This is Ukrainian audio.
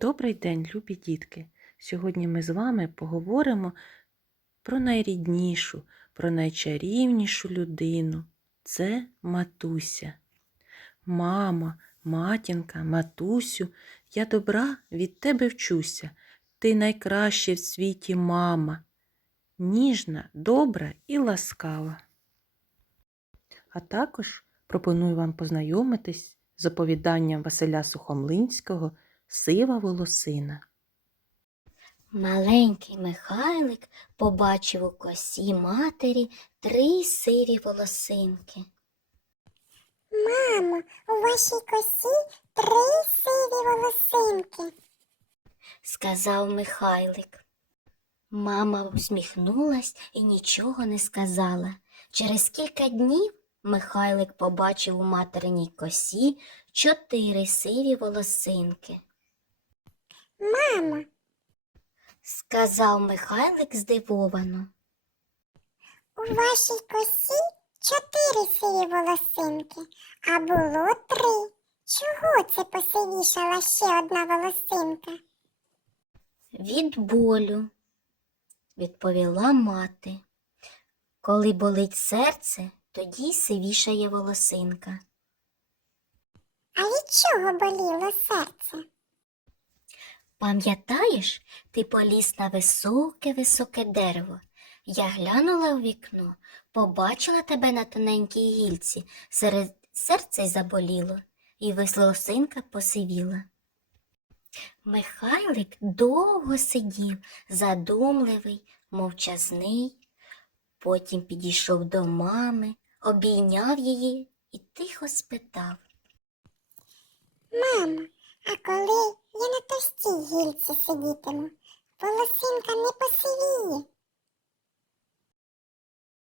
Добрий день, любі дітки! Сьогодні ми з вами поговоримо про найріднішу, про найчарівнішу людину. Це матуся. Мамо, матінка, матусю, я добра від тебе вчуся. Ти найкраща в світі мама, ніжна, добра і ласкава. А також пропоную вам познайомитись з оповіданням Василя Сухомлинського Сива волосина. Маленький Михайлик побачив у косі матері три сиві волосинки. Мамо, у вашій косі три сиві волосинки. сказав Михайлик. Мама усміхнулась і нічого не сказала. Через кілька днів Михайлик побачив у материній косі чотири сиві волосинки. Мамо, Сказав Михайлик здивовано. у вашій косі чотири сиві волосинки, а було три. Чого це посивішала ще одна волосинка? Від болю, відповіла мати. Коли болить серце, тоді сивішає волосинка. А від чого боліло серце? Пам'ятаєш, ти поліз на високе-високе дерево. Я глянула у вікно, побачила тебе на тоненькій гільці, серед серце й заболіло, і волосинка посивіла. Михайлик довго сидів, задумливий, мовчазний. Потім підійшов до мами, обійняв її і тихо спитав. Мамо, а коли я на товстій гільці сидітиму, волосинка не посивіє.